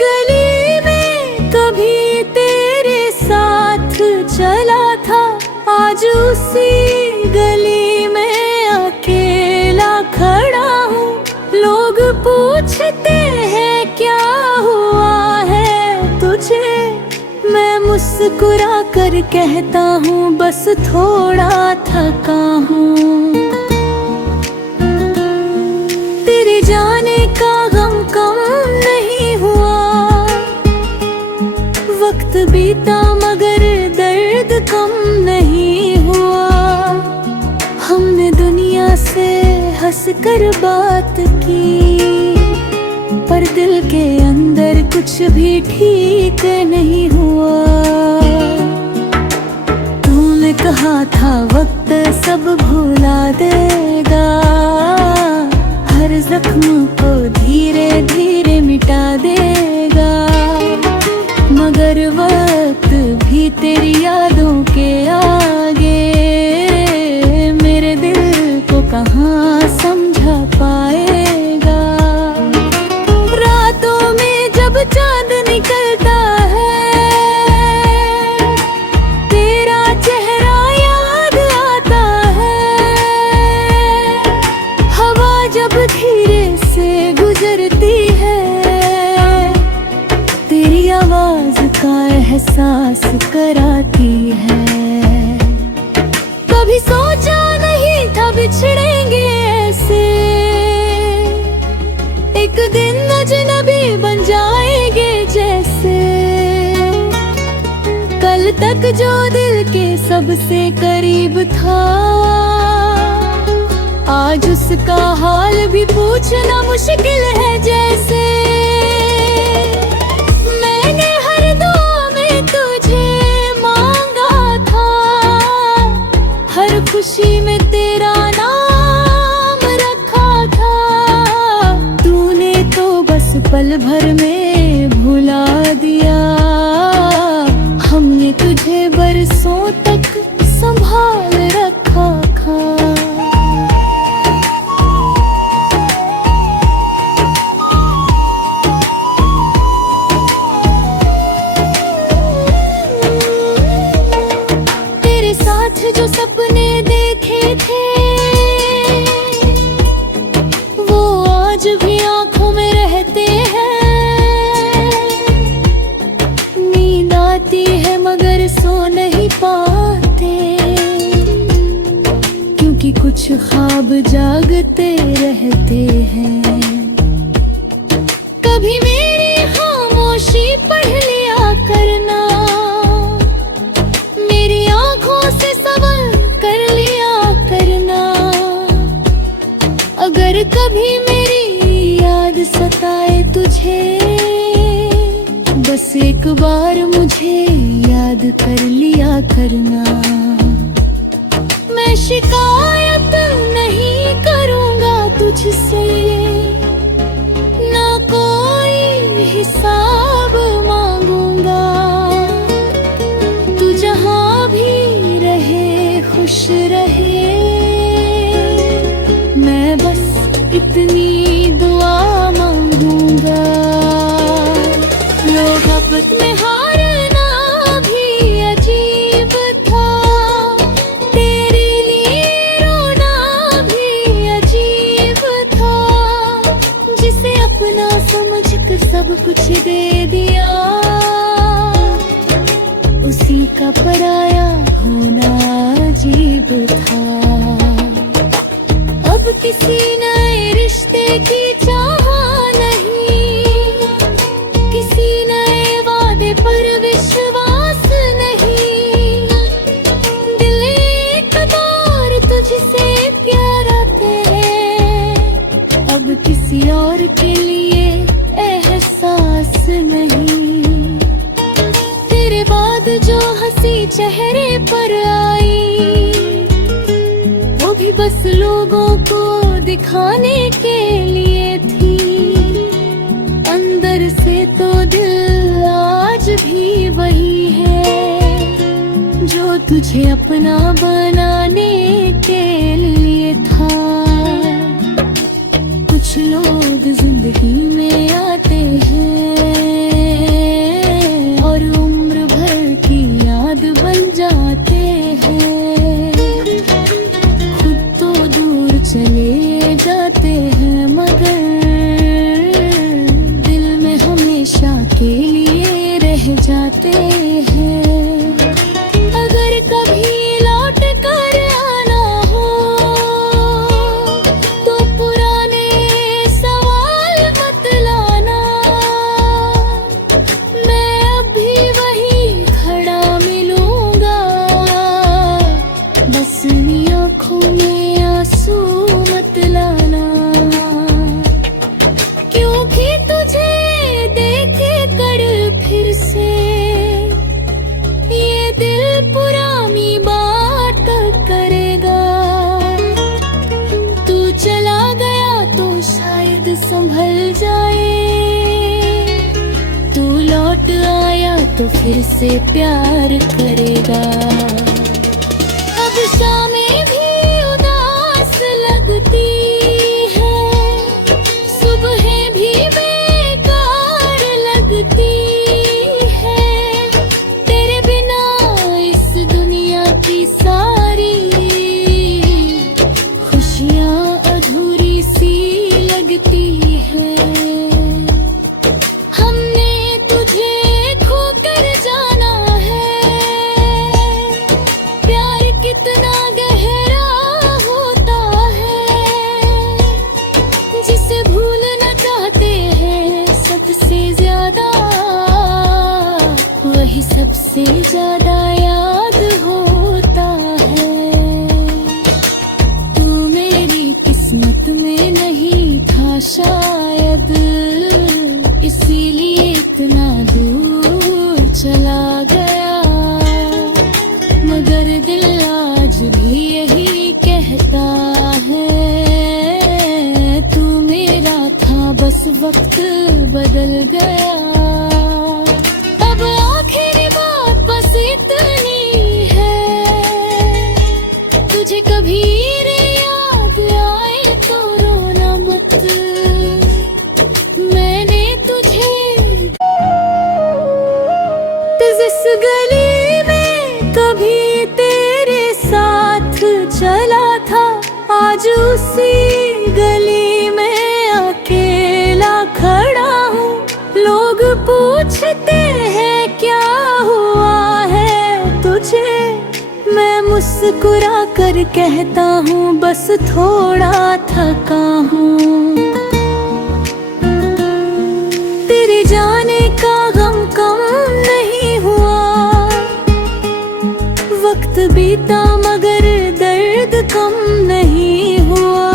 गली में कभी तेरे साथ चला था, आज उसी गली में अकेला खड़ा हूँ। लोग पूछते हैं क्या हुआ है तुझे, मैं मुस्कुरा कर कहता हूँ बस थोड़ा थका हूँ। तेरे जाने का गम कम नहीं हुआ, वक्त बीता मगर दर्द कम नहीं हुआ। हमने दुनिया से हंस कर बात की, पर दिल के अंदर कुछ भी ठीक नहीं हुआ। तूने कहा था वक्त सब भुला देगा, हर जख्म को धीरे धीरे मिटा देगा। मगर वक्त भी तेरी यादों के आगे मेरे दिल को कहाँ समझा पाएगा। रातों में जब चांद निकलता है, तेरा चेहरा याद आता है। हवा जब धीरे से गुजरती है, तेरी आवाज का एहसास कराती है। कभी सोचा नहीं था बिछड़ेंगे ऐसे, एक दिन अजनबी बन जाएंगे जैसे। कल तक जो दिल के सबसे करीब था, आज उसका हाल भी पूछना मुश्किल है जैसे। मैंने हर दुआ में तुझे मांगा था, हर खुशी में तेरा नाम रखा था। तूने तो बस पल भर में भुला दिया, हमने तुझे बरसों तक संभाल रखा था। जो सपने देखे थे वो आज भी आंखों में रहते हैं। नींद आती है मगर सो नहीं पाते, क्योंकि कुछ ख्वाब जागते रहते हैं। कभी मेरी खामोशी पढ़ लिया करना, मेरी आंखों से सवाल कर लिया करना। अगर कभी मेरी याद सताए तुझे, बस एक बार मुझे याद कर लिया करना। मैं शिकायत नहीं करूँगा तुझसे, ना कोई हिसाब मांगूंगा। तू जहाँ भी रहे खुश रहे, मैं बस इतनी दुआ मांगूंगा। मोहब्बत में हारना भी अजीब था, तेरे लिए रोना भी अजीब था। जिसे अपना समझ कर सब कुछ दे दिया, उसी का पराया होना अजीब था। अब किसी नए रिश्ते की चाह नहीं, किसी नए वादे पर विश्वास नहीं। दिल एक बार तुझसे प्यारा है, अब किसी और के लिए एहसास नहीं। तेरे बाद जो हंसी चेहरे पर आई, वो भी बस लोगों को दिखाने के लिए थी। अंदर से तो दिल आज भी वही है, जो तुझे अपना बनाने के लिए था। कुछ लोग जिंदगी में आते हैं, बदल जाए। तू लौट आया तो फिर से प्यार करेगा। अब शामें भी उदास लगती है, सुबहें भी बेकार लगती है। तेरे बिना इस दुनिया की सारी खुशियाँ अधूरी सी लगती है। हमने तुझे खोकर जाना है, प्यार कितना गहरा होता है। जिसे भूलना चाहते हैं सबसे ज्यादा, वही सबसे ज्यादा याद होता है। तू मेरी किस्मत में नहीं था शायद, इसीलिए इतना दूर चला गया। मगर दिल आज भी यही कहता है, तू मेरा था बस वक्त बदल गया। अब आखिरी बात बस इतनी है, तुझे कभी रे याद आए तो रोना मत। मैंने तुझे जिस गली में कभी तेरे साथ चला था, आज उसी गली में अकेला खड़ा हूँ। लोग पूछते हैं क्या हुआ है तुझे, मैं मुस्कुरा कर कहता हूँ बस थोड़ा थका हूँ। तेरे जाने का गम कम नहीं हुआ, वक्त बीता मगर दर्द कम नहीं हुआ।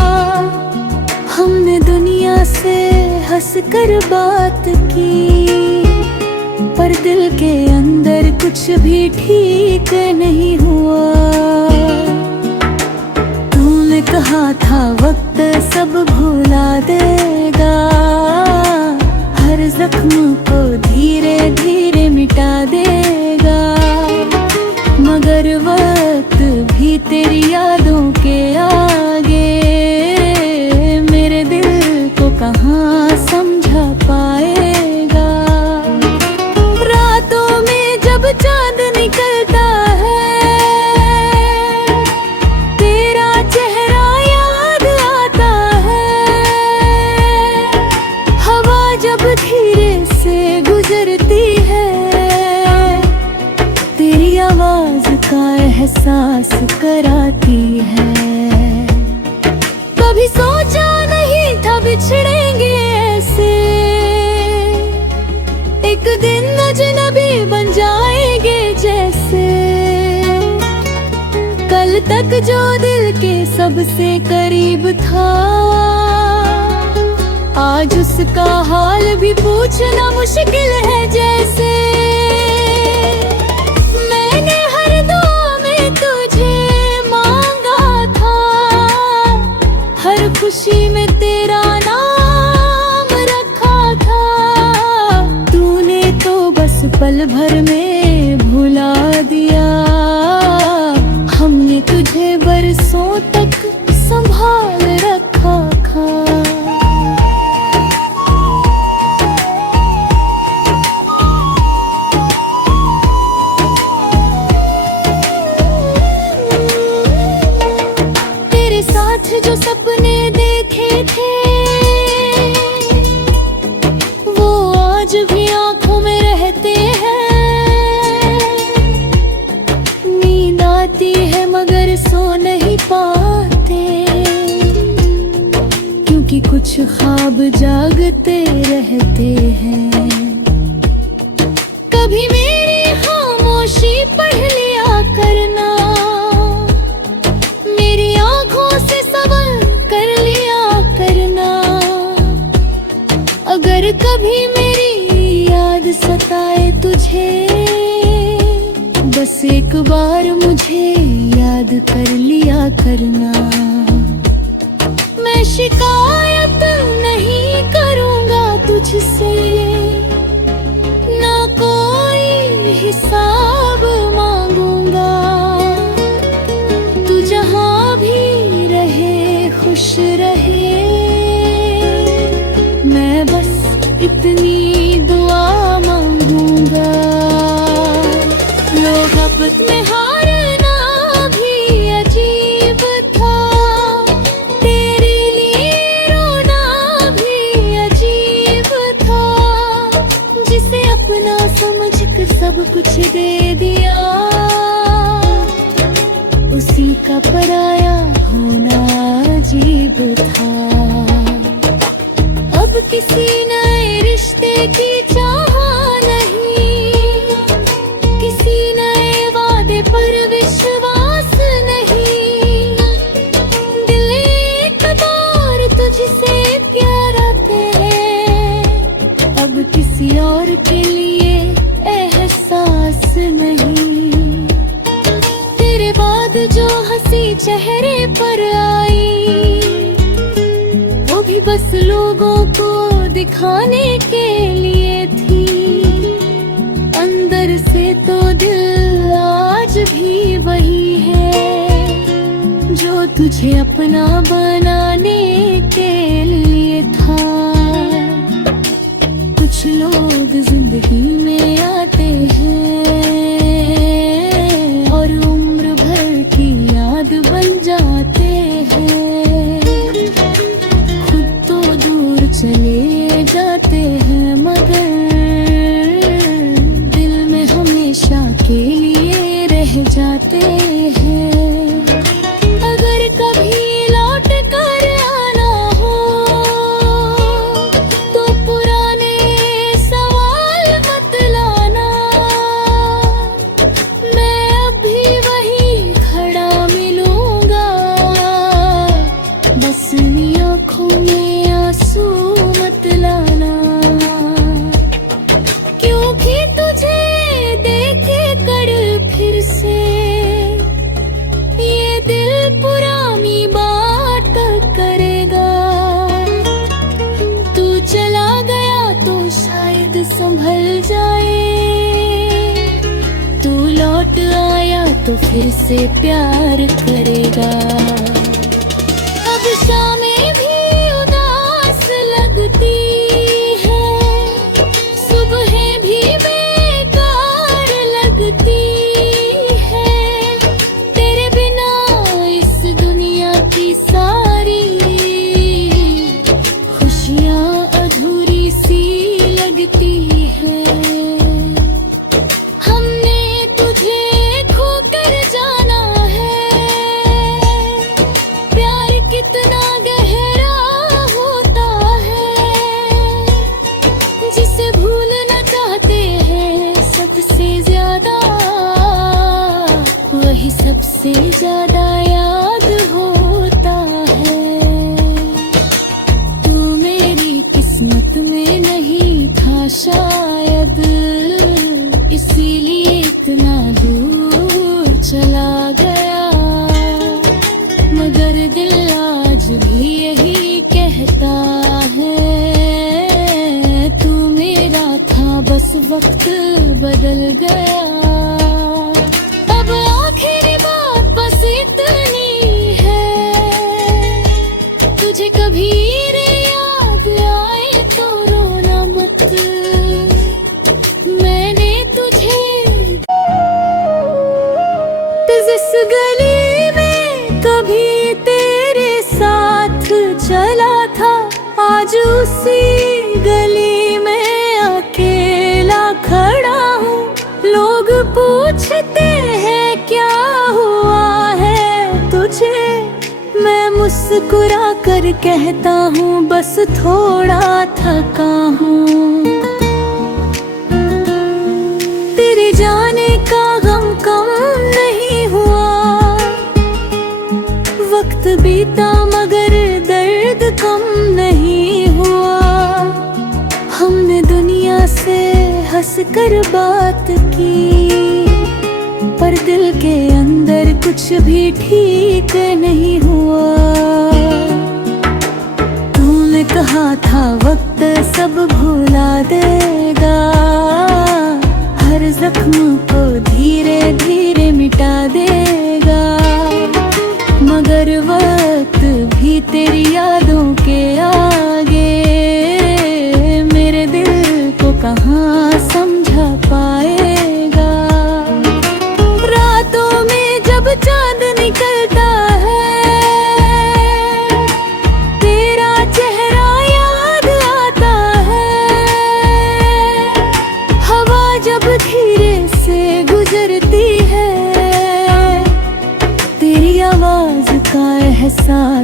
हमने दुनिया से हंस कर बात की, पर दिल के अंदर कुछ भी ठीक नहीं हुआ। तूने कहा था वक्त सब भुला देगा, हर जख्म को धीरे धीरे मिटा देगा। मगर वक्त भी तेरी यादों के आगे मेरे दिल को कहाँ समझा पाएगा। रातों में जब चांद निकलता है, तेरा चेहरा याद आता है। हवा जब धीरे से गुजरती है, तेरी आवाज का एहसास कराती है। कभी सोचा नहीं था बिछड़ेंगे ऐसे, एक दिन अजनबी बन जाएंगे जैसे। कल तक जो दिल के सबसे करीब था, आज उसका हाल भी पूछना मुश्किल है जैसे। मैंने हर दुआ में तुझे मांगा था, हर खुशी में तेरा नाम रखा था। तूने तो बस पल भर में भुला दिया, हमने तुझे बरसों तक संभाल रखा था। तेरे साथ जो सपने देखे थे, वो आज भी आंखों में रहते हैं। नींद आती है मगर सो नहीं पाते, क्योंकि कुछ ख्वाब जागते रहते हैं। कभी मेरी खामोशी पढ़ लिया करना, मेरी आंखों से सवाल कर लिया करना। अगर कभी मेरी याद सताए तुझे, बस एक बार मुझे याद कर लिया करना। मैं शिकायत नहीं करूँ इतनी दुआ मांगूंगा। लोग आपस में हारना भी अजीब था, तेरे लिए रोना भी अजीब था। जिसे अपना समझ कर सब कुछ दे दिया, उसी का पराया होना अजीब था। अब किसी नए रिश्ते की चाह नहीं, किसी नए वादे पर विश्वास नहीं। दिल एक बार तुझसे प्यार आते हैं, अब किसी और के लिए एहसास नहीं। तेरे बाद जो हंसी चेहरे पर आई, वो भी बस लोगों को दिखाने के लिए थी। अंदर से तो दिल आज भी वही है, जो तुझे अपना बनाने के लिए था। कुछ लोग जिंदगी में आते हैं और उम्र भर की याद बन जाते हैं। खुद तो दूर चले जाते हैं, मगर दिल में हमेशा के लिए रह जाते हैं। अगर कभी लौट कर आना हो, तो पुराने सवाल मत लाना। मैं अभी वही खड़ा मिलूंगा, बस आँखों में आंसू मत लाना। क्योंकि तुझे देखे कर फिर से ये दिल पुरानी बात करेगा। तू चला गया तो शायद संभल जाए, तू लौट आया तो फिर से प्यार करेगा। अब शामें भी उदास लगती है, सुबहें भी बेकार लगती है। तेरे बिना इस दुनिया की सारी खुशियाँ अधूरी सी लगती है। हमने तुझे खोकर जाना है, प्यार कितना गहरा होता है। जिसे भूलना चाहते हैं सबसे ज्यादा, वही सबसे ज्यादा याद होता है। तू मेरी किस्मत में नहीं था शायद, इसीलिए इतना दूर चला गया। मगर दिल आज भी यही कहता है, तू मेरा था बस वक्त बदल गया। अब आखिरी बात बस इतनी है, तुझे कभी रे याद आए तो रोना मत। मैंने तुझे जिस गली में कभी तेरे साथ चला था, आज उसी गली में अकेला खड़ा हूँ। लोग पूछते हैं क्या हुआ है तुझे, मैं मुस्कुरा कर कहता हूँ बस थोड़ा थका हूँ। तेरे जाने का गम कम नहीं हुआ, वक्त बीता मगर दर्द कम नहीं हुआ। हमने दुनिया से हंस कर बात की, पर दिल के अंदर कुछ भी ठीक नहीं हुआ। तूने कहा था वक्त सब भुला देगा, हर जख्म को धीरे धीरे मिटा देगा। मगर वक्त भी तेरी यादों के आगे मेरे दिल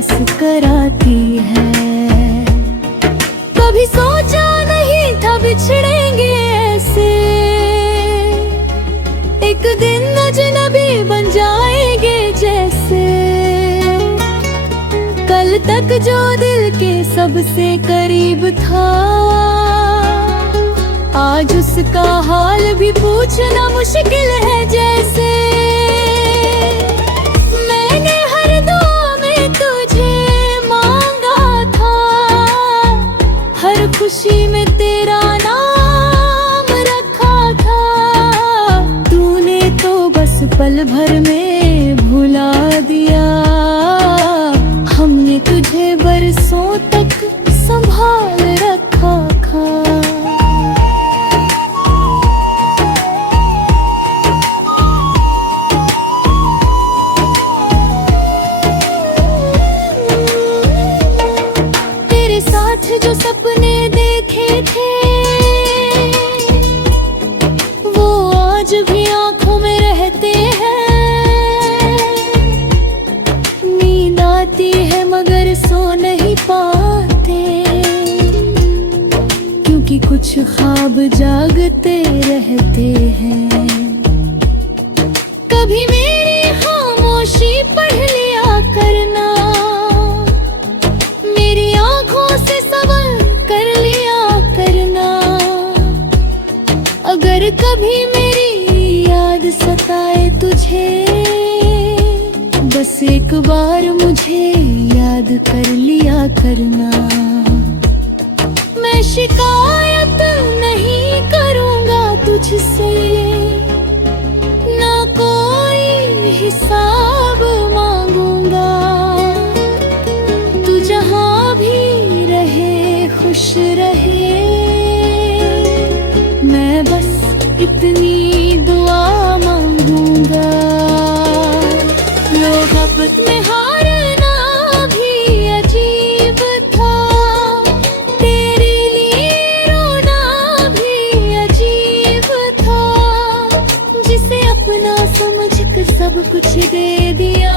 एहसास कराती है। कभी सोचा नहीं था बिछड़ेंगे ऐसे, एक दिन अजनबी बन जाएंगे जैसे। कल तक जो दिल के सबसे करीब था, आज उसका हाल भी पूछना मुश्किल है जैसे। मैंने हर दुआ में तुझे मांगा था, हर खुशी में तेरा नाम रखा था। तूने तो बस पल भर में भुला दिया, हमने तुझे बरसों तक संभाल रखा था। तेरे साथ जो सपने देखे थे, वो आज भी आंखों में रहते हैं। नींद आती है मगर सो नहीं पाते, क्योंकि कुछ ख्वाब जागते रहते हैं। कभी मेरी खामोशी पढ़ लिया करना, मेरी आंखों से सवाल कर लिया करना। अगर कभी मेरी याद सताए तुझे, बस एक बार मुझे याद कर लिया करना। मैं शिकायत नहीं करूंगा तुझसे, ना कोई हिसाब मांगूंगा। तू जहां भी रहे खुश रहे, मैं बस इतनी दुआ मांगूंगा। मोहब्बत में हारना भी अजीब था, तेरे लिए रोना भी अजीब था। जिसे अपना समझकर सब कुछ दे दिया,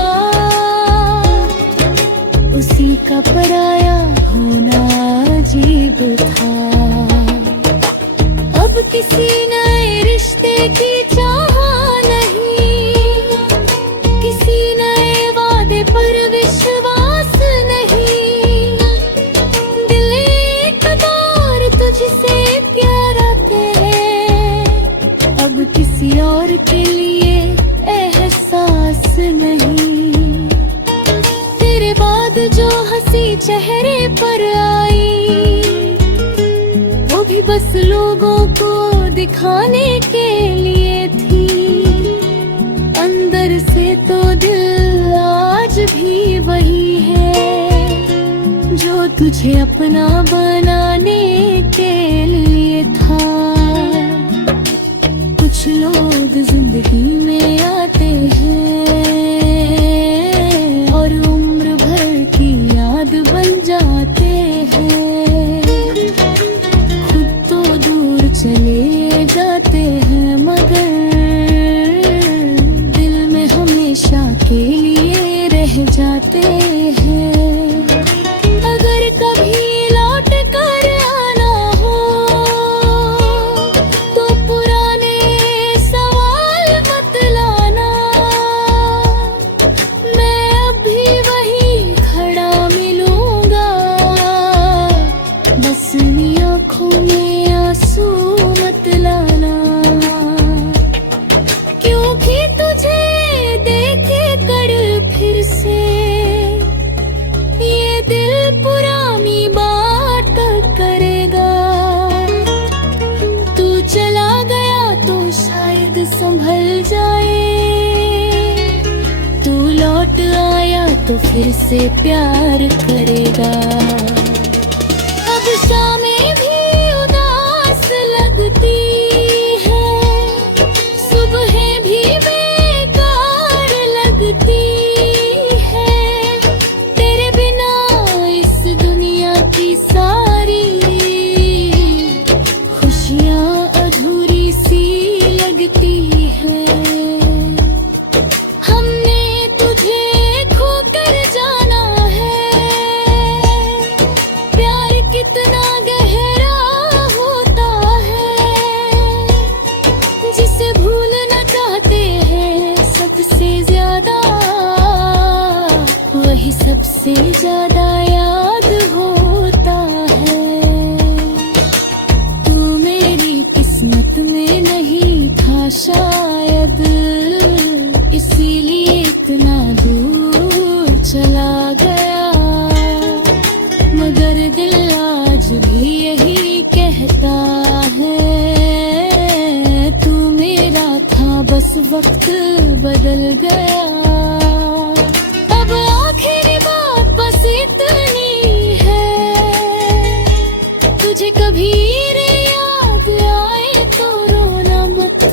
उसी का पराया होना अजीब था। अब किसी नए रिश्ते की चाह नहीं, किसी नए वादे पर विश्वास नहीं। दिल एक बार तुझसे प्यार आते हैं, अब किसी और के लिए एहसास नहीं। तेरे बाद जो हंसी चेहरे पर आई, वो भी बस लोगों को दिखाने के लिए थी। अंदर से तो दिल आज भी वही है, जो तुझे अपना बनाने के लिए था। कुछ लोग जिंदगी में आते हैं और उम्र भर की याद बन जाते हैं। खुद तो दूर चले जाते हैं, मगर दिल में हमेशा के लिए रह जाते हैं। अगर कभी लौट कर आना हो, तो पुराने सवाल मत लाना। मैं अब भी वही खड़ा मिलूंगा, बस आँखों में आंसू मत लाना। क्योंकि तुझे देखे कर फिर से, ये दिल पुरानी बात करेगा। तू चला गया तो शायद संभल जाए, तू लौट आया तो फिर से प्यार करेगा। अब शामें भी उदास लगती है, सुबहें भी बेकार लगती है। तेरे बिना इस दुनिया की सारी खुशियाँ अधूरी सी लगती है। हमने तुझे खोकर जाना है, शायद, इसीलिए इतना दूर चला गया। मगर दिल आज भी यही कहता है, तू मेरा था बस वक्त बदल गया। अब आखिरी बात बस इतनी है, तुझे कभी रे याद आए तो रोना मत।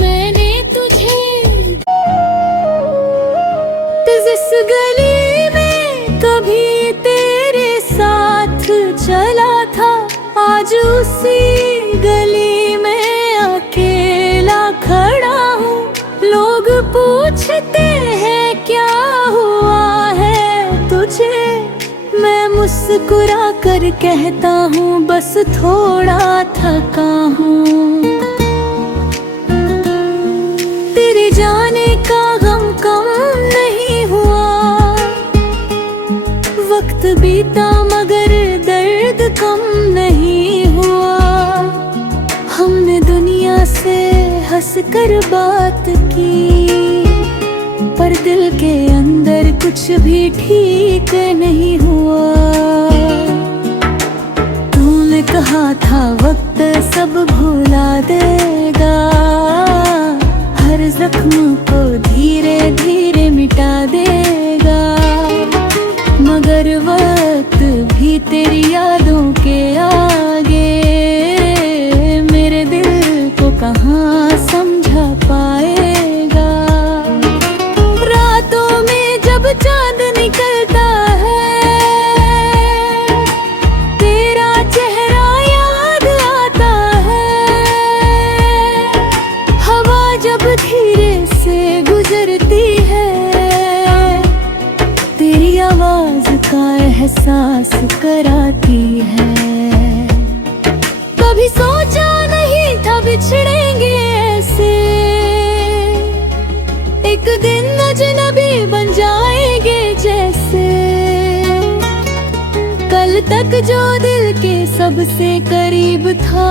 मैंने तुझे इस गली में कभी तेरे साथ चला था, आज उसी गली में अकेला खड़ा हूँ। लोग पूछते हैं क्या हुआ है तुझे, मैं मुस्कुरा कर कहता हूँ बस थोड़ा थका हूँ। तेरे जाने का गम कम नहीं हुआ, वक्त बीता मगर दर्द कम नहीं हुआ। हमने दुनिया से हंस कर बात की, पर दिल के अंदर कुछ भी ठीक नहीं हुआ। तूने कहा था वक्त सब भुला देगा, हर जख्म को धीरे धीरे मिटा देगा। मगर वक्त भी तेरी यादों के आगे मेरे दिल को कहाँ समझा पाएगा। रातों में जब चांद निकलता है, तेरा चेहरा याद आता है। हवा जब धीरे से गुजरती है, तेरी आवाज का एहसास कराती है। कभी सोचा नहीं था बिछड़ेंगे ऐसे, एक दिन अजनबी बन जाएंगे जैसे। कल तक जो दिल के सबसे करीब था,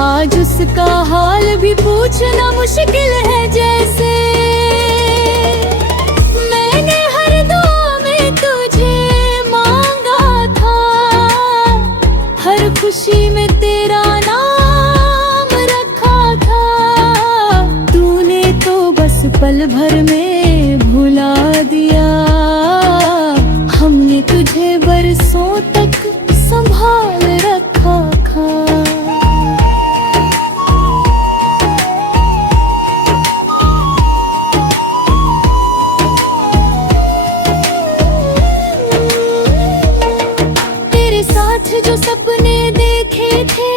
आज उसका हाल भी पूछना मुश्किल है जैसे। मैंने हर दुआ में तुझे मांगा था, हर खुशी में तेरा नाम रखा था। तूने तो बस पल भर में भुला दिया, हमने तुझे बरसों तक संभाल रखा था। तेरे साथ जो सपने देखे थे,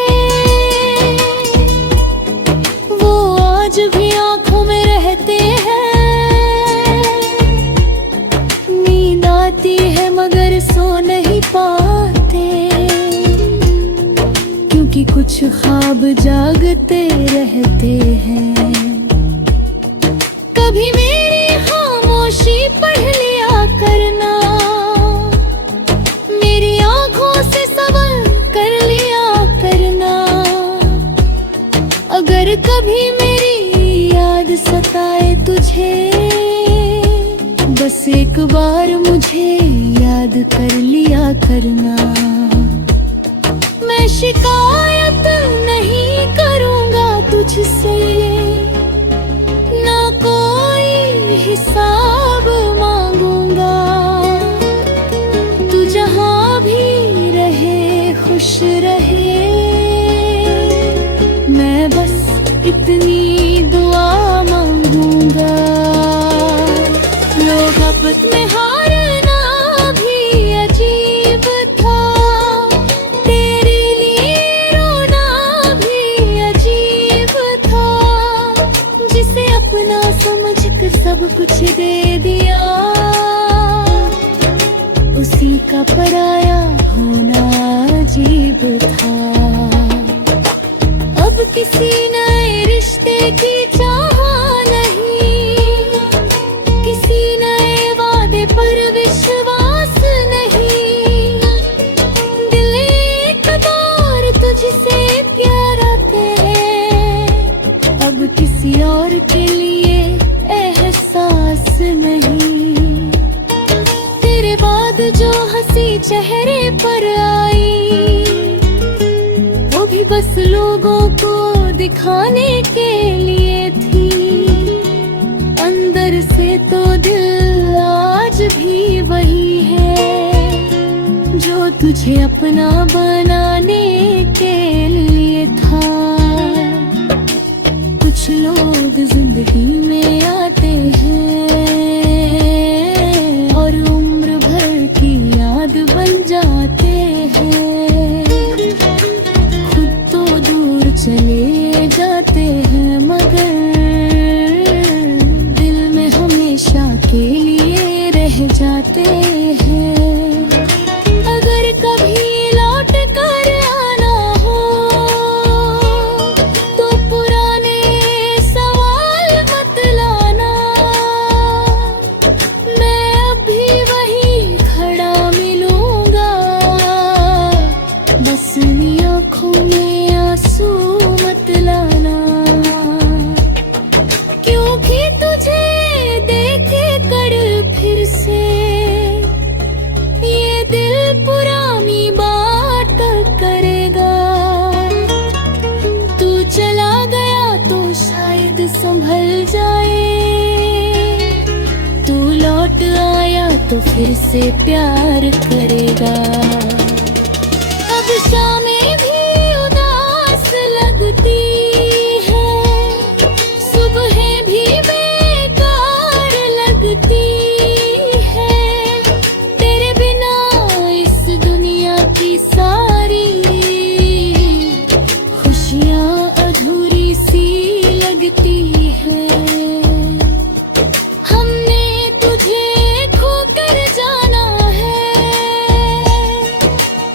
वो आज भी आंखों में रहते हैं। नींद आती है मगर सो नहीं पाते, क्योंकि कुछ ख्वाब जागते रहते हैं। कभी मेरी खामोशी पढ़ लिया करना, मेरी आंखों से सवाल कर लिया करना। अगर कभी मेरी याद सताए तुझे, बस एक बार मुझे याद कर लिया करना। मैं शिकायत नहीं करूँगा तुझसे, ना कोई हिसाब मांगूंगा। तू जहाँ भी रहे खुश रहे, मैं बस इतनी दुआ मांगूंगा। लोग आपस में हारना भी अजीब था, तेरे लिए रोना भी अजीब था। जिसे अपना समझकर सब कुछ दे दिया, उसी का पराया होना अजीब था। अब किसी नए रिश्ते की चाह नहीं, किसी नए वादे पर विश्वास नहीं। दिल एक बार तुझसे प्यार चेहरे पर आई, वो भी बस लोगों को दिखाने के लिए थी। अंदर से तो दिल आज भी वही है जो तुझे अपना बनाने के लिए था। कुछ लोग जिंदगी में आते हैं और उम्र भर की याद बन जाते हैं। खुद तो दूर चले जाते हैं मगर दिल में हमेशा के लिए रह जाते हैं। अगर कभी लौट कर आना हो तो पुराने सवाल मत लाना। मैं अब भी वही खड़ा मिलूंगा, बस इन आँखों में आंसू मत लाना। क्योंकि तुझे देखे कर फिर से ये दिल पुरानी बात करेगा। तू चला गया तो शायद संभल जाए, तू लौट आया तो फिर से प्यार करेगा। अब शामें भी उदास लगती है, सुबहें भी बेकार लगती है। तेरे बिना इस दुनिया की सारी खुशियाँ अधूरी सी लगती है। हमने तुझे खोकर जाना है,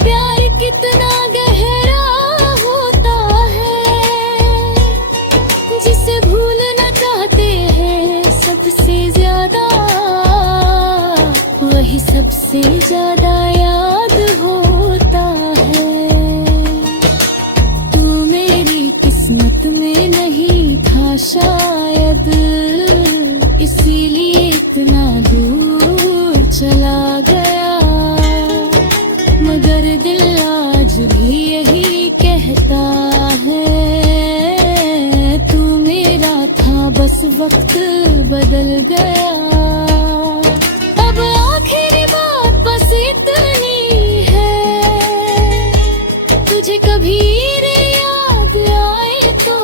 प्यार कितना गहरा होता है। जिसे भूलना चाहते हैं सबसे ज्यादा, वही सबसे ज्यादा याद होता है। तू मेरी किस्मत में नहीं था शायद, इसीलिए इतना दूर चला गया। मगर दिल आज भी यही कहता है, तू मेरा था बस वक्त बदल गया। अब आखिरी बात बस इतनी है, तुझे कभी रे याद आए तो